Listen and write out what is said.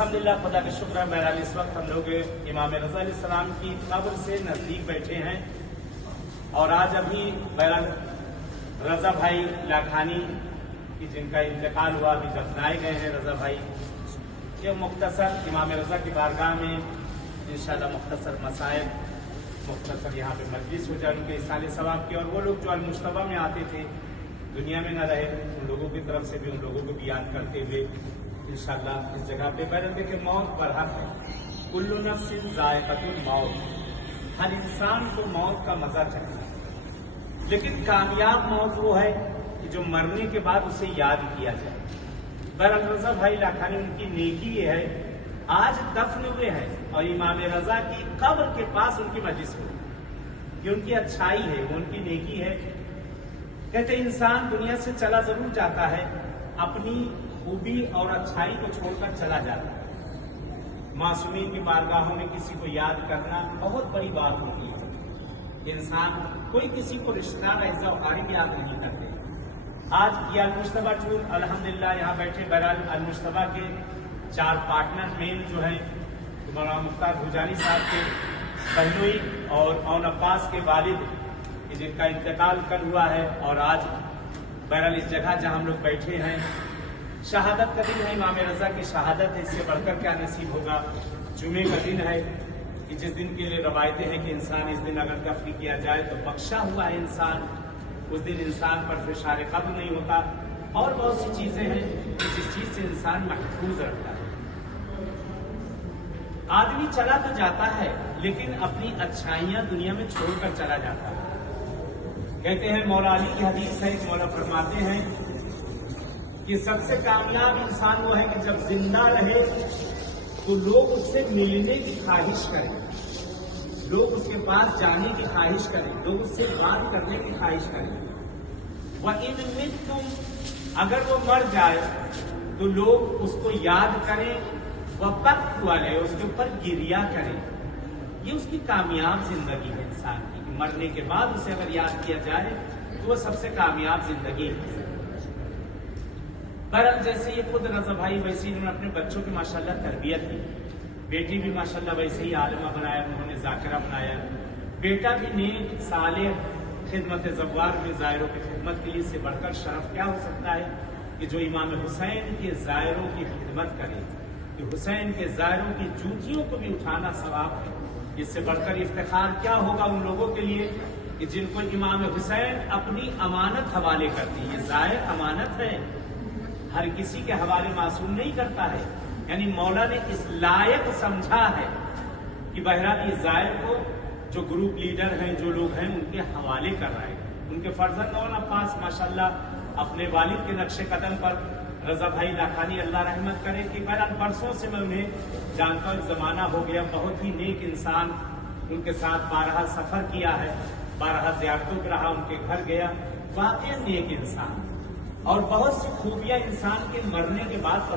الحمدللہ خدا کا شکر ہے بہرحال اس وقت ہم لوگ امام رضا علیہ السلام کی قبر سے نزدیک بیٹھے ہیں اور آج ابھی بہرحال رضا بھائی لاکھانی کی جن کا انتقال ہوا ابھی دفنائے گئے ہیں رضا بھائی یہ مختصر امام رضا کی بارگاہ میں انشاءاللہ مختصر مسائل مختصر یہاں پہ مجلس ہو جائے ان کے اصال ثواب کی اور وہ لوگ جو المجتبیٰ میں آتے تھے دنیا میں نہ رہے ان لوگوں کی طرف سے بھی ان لوگوں کو بھی یاد کرتے ہوئے انشاءاللہ اس جگہ پہ بیٹھے کہ موت پر حق ہے کل نفس ذائقۃ الموت ہر انسان کو موت کا مزہ چکھنا ہے لیکن کامیاب موت وہ ہے کہ جو مرنے کے بعد اسے یاد کیا جائے بہرحال رضا بھائی لاکھانی ان کی نیکی یہ ہے آج دفن ہوئے ہیں اور امام رضا کی قبر کے پاس ان کی مجلس ہوئی یہ ان کی اچھائی ہے وہ ان کی نیکی ہے کہتے انسان دنیا سے چلا ضرور جاتا ہے اپنی خوبی اور اچھائی کو چھوڑ کر چلا جاتا ہے معصومین کی بارگاہوں میں کسی کو یاد کرنا بہت بڑی بات ہوتی ہے انسان کوئی کسی کو رشتہ دار عزیز و اقارب یاد نہیں کرتے آج یہ المجتبیٰ ٹور الحمدللہ یہاں بیٹھے بہرحال المجتبیٰ کے 4 پارٹنر مین جو ہیں مولانا مختار بھوجانی صاحب کے بہنوئی اور اون عباس کے والد جن کا انتقال کل ہوا ہے اور آج بہرحال اس جگہ جہاں ہم لوگ بیٹھے ہیں شہادت کا دن ہے امام رضا کی شہادت ہے اس سے بڑھ کر کیا نصیب ہوگا جمعے کا دن ہے کہ جس دن کے لیے روایتیں ہیں کہ انسان اس دن اگر دفن کیا جائے تو بخشا ہوا ہے انسان اس دن انسان پر فشار قبر نہیں ہوتا اور بہت سی چیزیں ہیں جس چیز سے انسان محفوظ رکھتا ہے آدمی چلا تو جاتا ہے لیکن اپنی اچھائیاں دنیا میں چھوڑ کر چلا جاتا ہے کہتے ہیں مولا علی کی حدیث ہے ایک مولا فرماتے ہیں کہ سب سے کامیاب انسان وہ ہے کہ جب زندہ رہے تو لوگ اس سے ملنے کی خواہش کریں لوگ اس کے پاس جانے کی خواہش کریں لوگ اس سے بات کرنے کی خواہش کریں وَإِن مِتُّمْ اگر وہ مر جائے تو لوگ اس کو یاد کریں وَبَكُّ عَلَيْهِ اس کے اوپر گریہ کریں یہ اس کی کامیاب زندگی ہے انسان کی مرنے کے بعد اسے اگر یاد کیا جائے تو وہ سب سے کامیاب زندگی ہے بہرحال جیسے یہ خود رضا بھائی ویسے ہی انہوں نے اپنے بچوں کی ماشاءاللہ تربیت کی بیٹی بھی ماشاءاللہ ویسے ہی عالمہ بنایا انہوں نے ذاکرہ بنایا بیٹا بھی نیک صالح خدمت زوار میں زائروں کی خدمت کے لیے سے بڑھ کر شرف کیا ہو سکتا ہے کہ جو امام حسین کے زائروں کی خدمت کرے کہ حسین کے زائروں کی جوتیوں کو بھی اٹھانا ثواب ہے اس سے بڑھ کر افتخار کیا ہوگا ان لوگوں کے لیے کہ جن کو امام حسین اپنی امانت حوالے کرتی ہے یہ زائر امانت ہے ہر کسی کے حوالے معصوم نہیں کرتا ہے یعنی مولا نے اس لائق سمجھا ہے کہ بہرحال یہ زائر کو جو گروپ لیڈر ہیں جو لوگ ہیں ان کے حوالے کر رہے ہیں ان کے فرزند اون عباس ماشاءاللہ اپنے والد کے نقش قدم پر رضا بھائی لاکھانی اللہ رحمت کرے کہ بہرحال برسوں سے میں انہیں جانتا ہوں زمانہ ہو گیا بہت ہی نیک انسان ان کے ساتھ بارہا سفر کیا ہے بارہا زیارتوں پہ رہا ان کے گھر گیا واقعی نیک انسان اور بہت سی خوبیاں انسان کے مرنے کے بعد